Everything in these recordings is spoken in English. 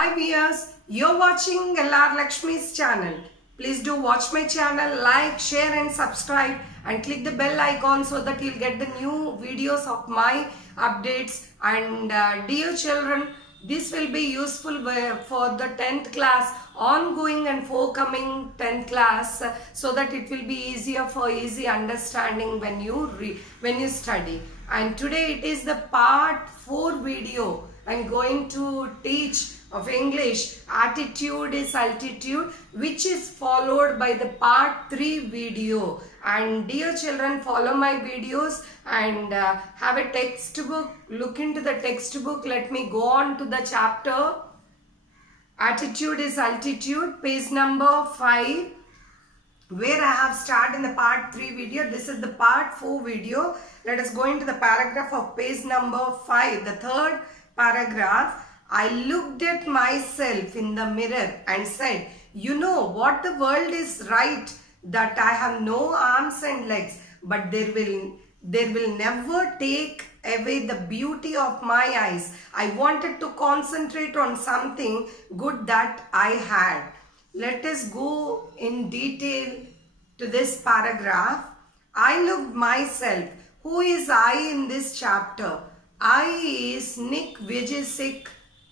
Hi viewers, you're watching LR Lakshmi's channel. Please do watch my channel, like, share and subscribe and click the bell icon so that you'll get the new videos of my updates. And dear children, this will be useful for the 10th class, ongoing and forthcoming 10th class, so that it will be easier for easy understanding when you study. And today it is the part 4 video. I'm going to teach of English, attitude is altitude, which is followed by the part 3 video. And dear children, follow my videos and have a textbook, look into the textbook. Let me go on to the chapter attitude is altitude, page number 5, where I have started in the part 3 video. This is the part 4 video. Let us go into the paragraph of page number 5, the third paragraph. I looked at myself in the mirror and said, you know what, the world is right that I have no arms and legs, but there will never take away the beauty of my eyes. I wanted to concentrate on something good that I had. Let us go in detail to this paragraph. I looked myself. Who is I in this chapter? I is Nick Vujicic,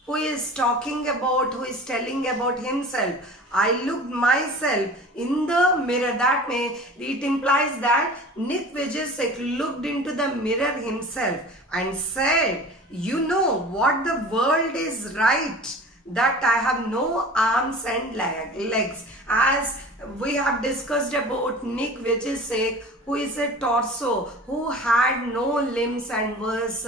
who is talking about, who is telling about himself. I looked myself in the mirror. That it implies that Nick Vujicic looked into the mirror himself and said, you know what, the world is right that I have no arms and legs. As we have discussed about Nick Vujicic, who is a torso, who had no limbs and was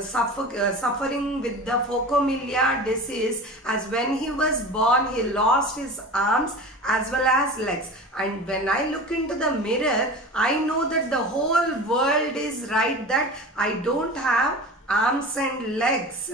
suffering with the Phocomelia disease. As when he was born, he lost his arms as well as legs. And when I look into the mirror, I know that the whole world is right, that I don't have arms and legs.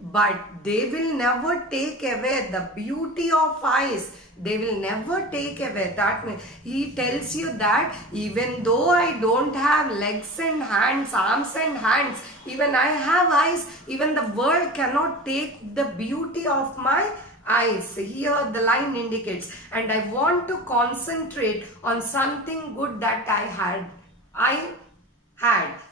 But they will never take away the beauty of eyes. They will never take away. That means he tells you that even though I don't have legs and hands, arms and hands, even I have eyes, even the world cannot take the beauty of my eyes. Here the line indicates, and I want to concentrate on something good that I had.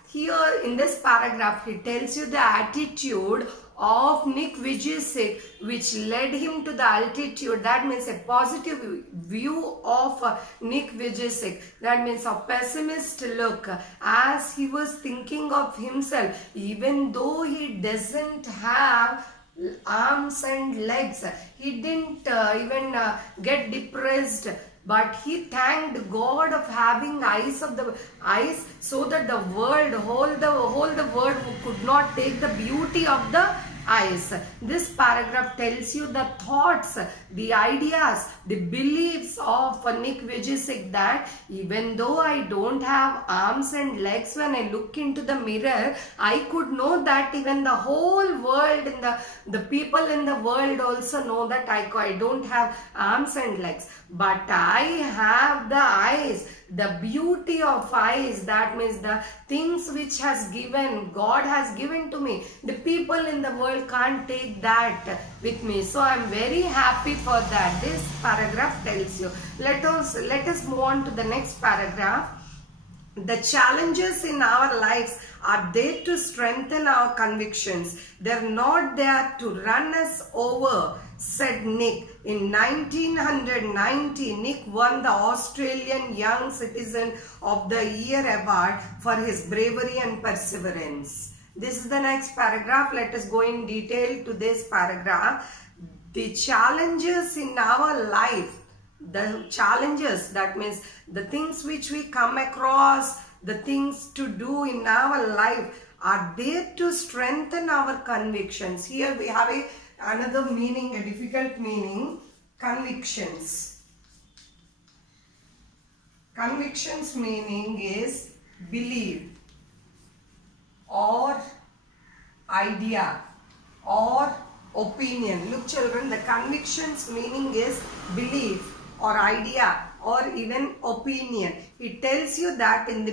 Here in this paragraph, he tells you the attitude of Nick Vujicic, which led him to the altitude. That means a positive view of Nick Vujicic. That means a pessimist look, as he was thinking of himself, even though he doesn't have arms and legs. He didn't even get depressed, but he thanked God of having eyes, so that the world, whole the world could not take the beauty of the eyes. This paragraph tells you the thoughts, the ideas, the beliefs of Nick Vujicic, that even though I don't have arms and legs, when I look into the mirror, I could know that even the whole world and the people in the world also know that I don't have arms and legs, but I have the eyes, the beauty of eyes. That means the things which God has given to me. The people in the world can't take that with me. So I am very happy for that. This paragraph tells you. Let us move on to the next paragraph. The challenges in our lives are there to strengthen our convictions. They're not there to run us over, said Nick. In 1990, Nick won the Australian Young Citizen of the Year award for his bravery and perseverance. This is the next paragraph. Let us go in detail to this paragraph. The challenges in our life, the challenges, that means the things which we come across, the things to do in our life, are there to strengthen our convictions. Here we have another meaning, a difficult meaning, convictions. Convictions meaning is belief or idea or opinion. Look children, the convictions meaning is belief or idea or even opinion. It tells you that in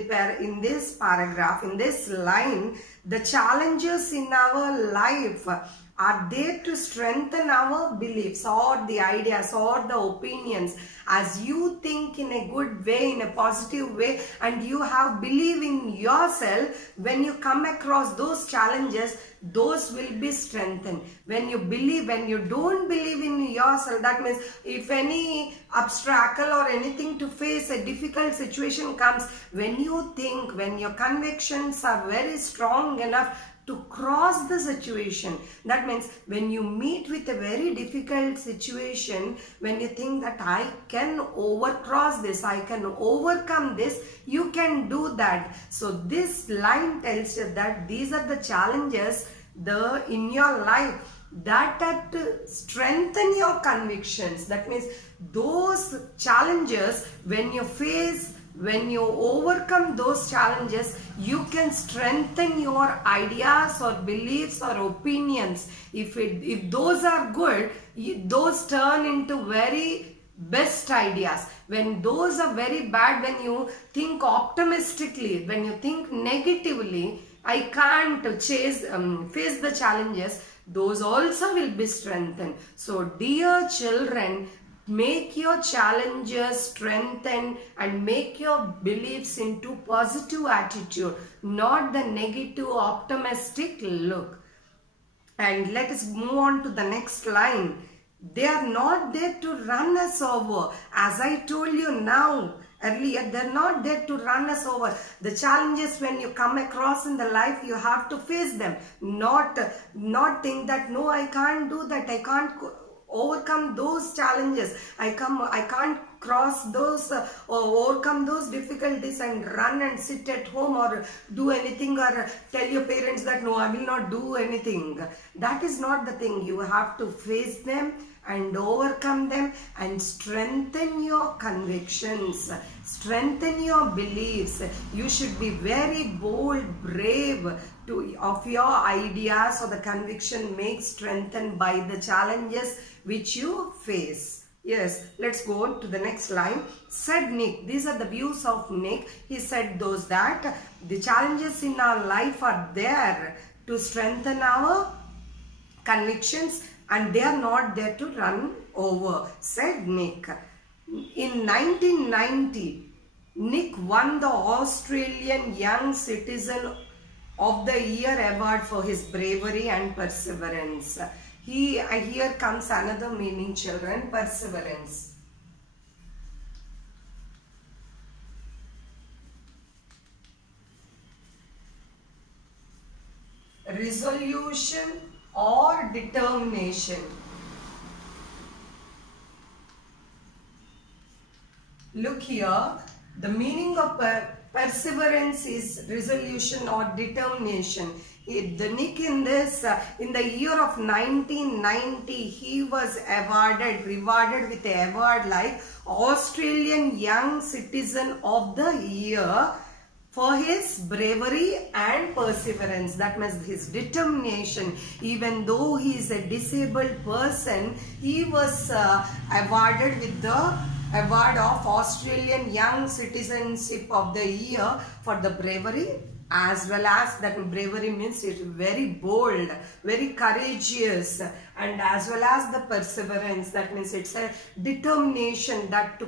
this paragraph, in this line, the challenges in our life are there to strengthen our beliefs or the ideas or the opinions. As you think in a good way, in a positive way, and you have belief in yourself, when you come across those challenges, those will be strengthened. When you believe, when you don't believe in yourself, that means if any obstacle or anything to face, a difficult situation comes, when you think, when your convictions are very strong enough to cross the situation, that means when you meet with a very difficult situation, when you think that I can overcross this, I can overcome this, you can do that. So this line tells you that these are the challenges in your life that are to strengthen your convictions. That means those challenges, when you face, when you overcome those challenges, you can strengthen your ideas or beliefs or opinions. If those are good, those turn into very best ideas. When those are very bad, when you think optimistically, when you think negatively, I can't face the challenges, those also will be strengthened. So dear children, make your challenges strengthen and make your beliefs into positive attitude, not the negative optimistic look. And let us move on to the next line. They are not there to run us over. As I told you now earlier, they're not there to run us over. The challenges when you come across in the life, you have to face them. Not think that no, I can't do that, I can't overcome those challenges, I can't cross those or overcome those difficulties and run and sit at home or do anything or tell your parents that no, I will not do anything. That is not the thing. You have to face them and overcome them and strengthen your convictions, strengthen your beliefs. You should be very bold, brave of your ideas or the conviction makes strengthened by the challenges which you face. Yes, let's go on to the next line. Said Nick, these are the views of Nick. He said that the challenges in our life are there to strengthen our convictions and they are not there to run over, said Nick. In 1990, Nick won the Australian Young Citizen of the Year award for his bravery and perseverance. Here comes another meaning, children, perseverance. Resolution or determination. Look here, the meaning of perseverance is resolution or determination. The Nick in the year of 1990, he was rewarded with an award like Australian Young Citizen of the Year for his bravery and perseverance. That means his determination. Even though he is a disabled person, he was awarded with the award of Australian Young Citizenship of the Year for the bravery, as well as that bravery means it's very bold, very courageous, and as well as the perseverance, that means it's a determination that to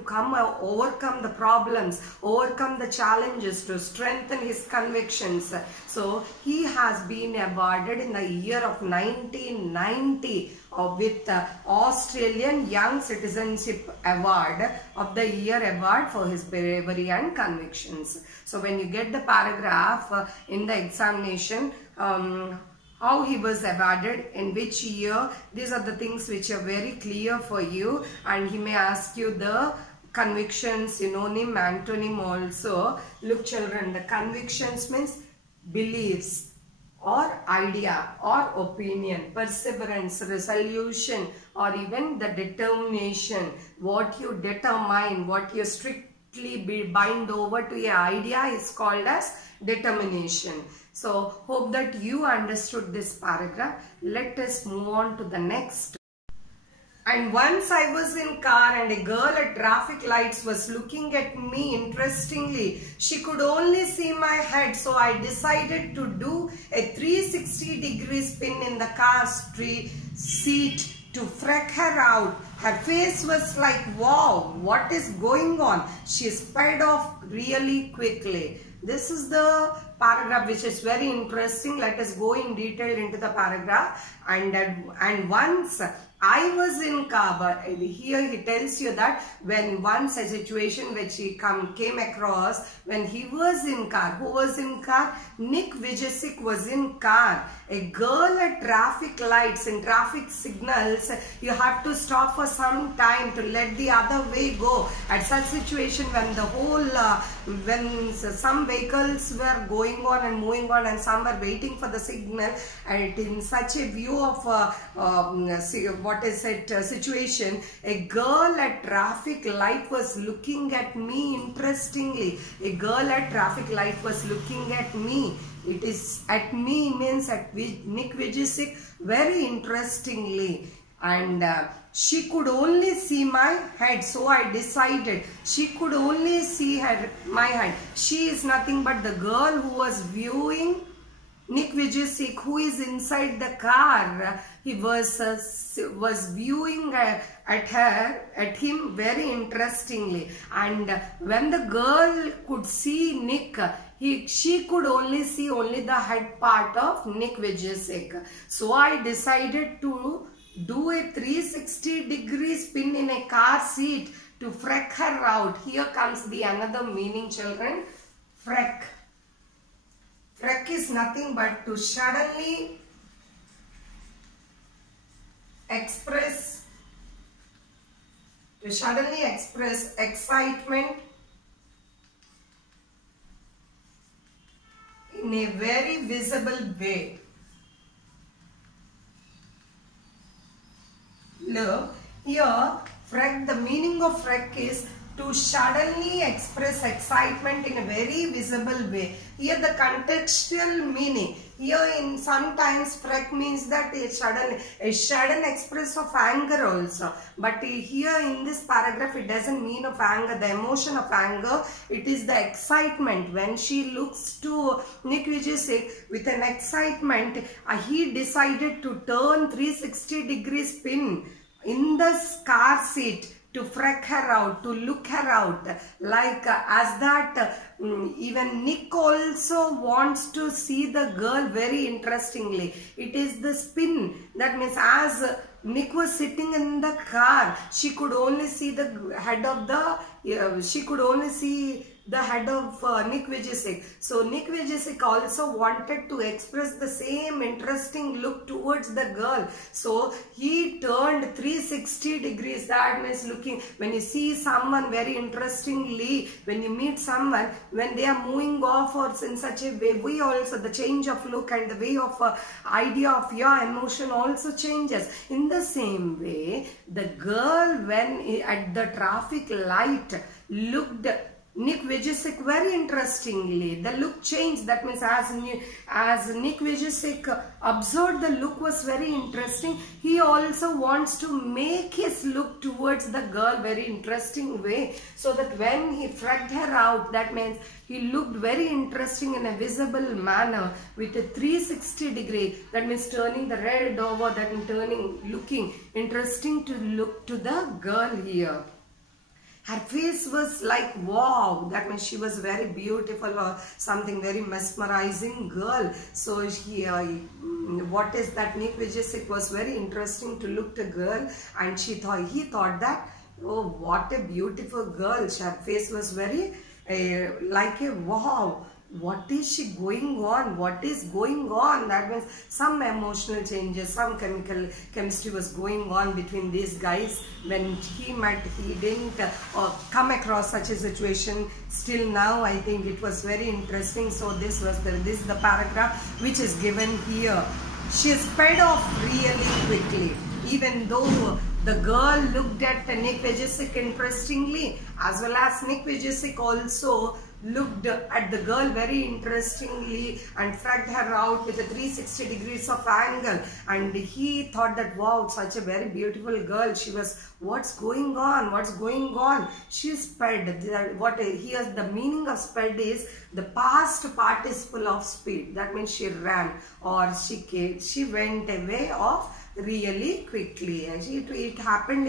overcome the problems, overcome the challenges, to strengthen his convictions. So he has been awarded in the year of 1990 with Australian Young Citizenship Award of the Year award for his bravery and convictions. So when you get the paragraph in the examination, how he was awarded, in which year, these are the things which are very clear for you, and he may ask you the conviction, synonym, antonym also. Look children, the convictions means beliefs or idea or opinion, perseverance, resolution, or even the determination, what you determine, what you strictly bind over to your idea is called as determination. So hope that you understood this paragraph. Let us move on to the next. And once I was in car and a girl at traffic lights was looking at me interestingly. She could only see my head, so I decided to do a 360-degree spin in the car seat to freak her out. Her face was like, wow, what is going on? She sped off really quickly. This is the paragraph which is very interesting. Let us go in detail into the paragraph. And once I was in car, but here he tells you that when once a situation which he came across, when he was in car. Who was in car? Nick Vujicic was in car. A girl at traffic lights and traffic signals, you have to stop for some time to let the other way go. At such situation when the whole, when some vehicles were going on and moving on and some were waiting for the signal, and in such a view of situation, a girl at traffic light was looking at me interestingly. A girl at traffic light was looking at me. It is at me means at Nick Vujicic very interestingly. And she could only see my head, so I decided. She could only see my head. She is nothing but the girl who was viewing Nick Vujicic, who is inside the car. He was viewing at him very interestingly. And when the girl could see Nick, she could only see the head part of Nick Vujicic. So I decided to do a 360-degree spin in a car seat to freak her out. Here comes the another meaning, children. Freak. Freak is nothing but to suddenly express excitement in a very visible way. Look, here freak, the meaning of freak is to suddenly express excitement in a very visible way. Here the contextual meaning. Here in sometimes freak means that a sudden express of anger also. But here in this paragraph it doesn't mean of anger, the emotion of anger. It is the excitement. When she looks to Nick Vujicic with an excitement, he decided to turn 360-degree spin in the car seat to freak her out, to look her out, like as that even Nick also wants to see the girl very interestingly. It is the spin, that means as Nick was sitting in the car, she could only see the head of Nick Vujicic. So Nick Vujicic also wanted to express the same interesting look towards the girl. So he turned 360 degrees. That means looking, when you see someone very interestingly, when you meet someone, when they are moving off or in such a way, we also, the change of look and the way of idea of your emotion also changes. In the same way, the girl when at the traffic light looked Nick Vujicic very interestingly. The look changed. That means as Nick Vujicic observed the look was very interesting, he also wants to make his look towards the girl very interesting way. So that when he freaked her out, that means he looked very interesting in a visible manner with a 360 degree. That means turning the head over, that means looking interesting to look to the girl here. Her face was like wow, that means she was very beautiful or something, very mesmerizing girl. So what is that, Nick Vujicic was very interesting to look to girl, and he thought that, oh, what a beautiful girl. Her face was very like a wow. What is she going on? What is going on? That means some emotional changes, some chemistry was going on between these guys. When he didn't come across such a situation. Still now, I think it was very interesting. So this is the paragraph which is given here. She sped off really quickly, even though the girl looked at Nick Vujicic interestingly, as well as Nick Vujicic also looked at the girl very interestingly and fragged her out with a 360 degrees of angle, and he thought that wow, such a very beautiful girl she was. What's going on? What's going on? She sped. What here the meaning of sped is the past participle of speed. That means she ran or she went away of really quickly. And it happened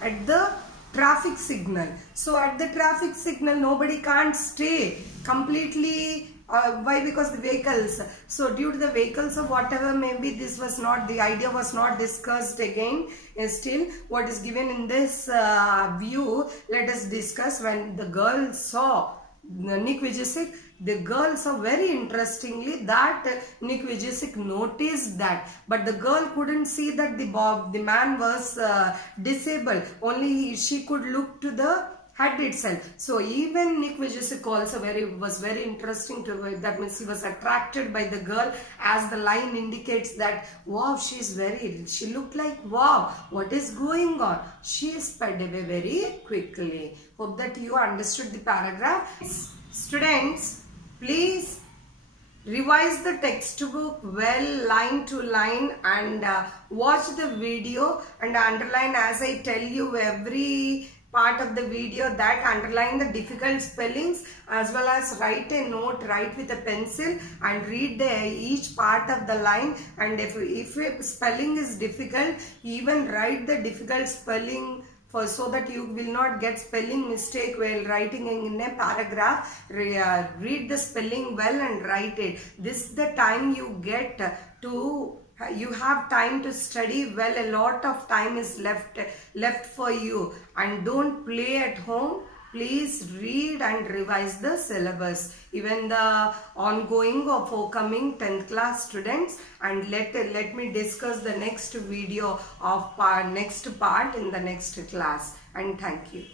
at the traffic signal. So at the traffic signal nobody can't stay completely. Why? Because the vehicles. So due to the vehicles or whatever, maybe this was not, the idea was not discussed again. Still, what is given in this view, let us discuss. When the girl saw Nick Vujicic, the girl saw very interestingly that Nick Vujicic noticed that, but the girl couldn't see that the man was disabled. Only she could look to the head itself. So even Nick Vujicic also was very interesting to her. That means he was attracted by the girl, as the line indicates that wow, she looked like wow, what is going on? She sped away very quickly. Hope that you understood the paragraph. Students, please revise the textbook well, line to line, and watch the video and underline as I tell you every part of the video. That underline the difficult spellings, as well as write a note, write with a pencil and read each part of the line. And if a spelling is difficult, even write the difficult spelling so that you will not get spelling mistake while writing in a paragraph. Read the spelling well and write it. This is the time you get to, you have time to study well. A lot of time is left for you, and don't play at home. Please read and revise the syllabus, even the ongoing or forthcoming 10th class students. And let me discuss the next video of next part in the next class. And thank you.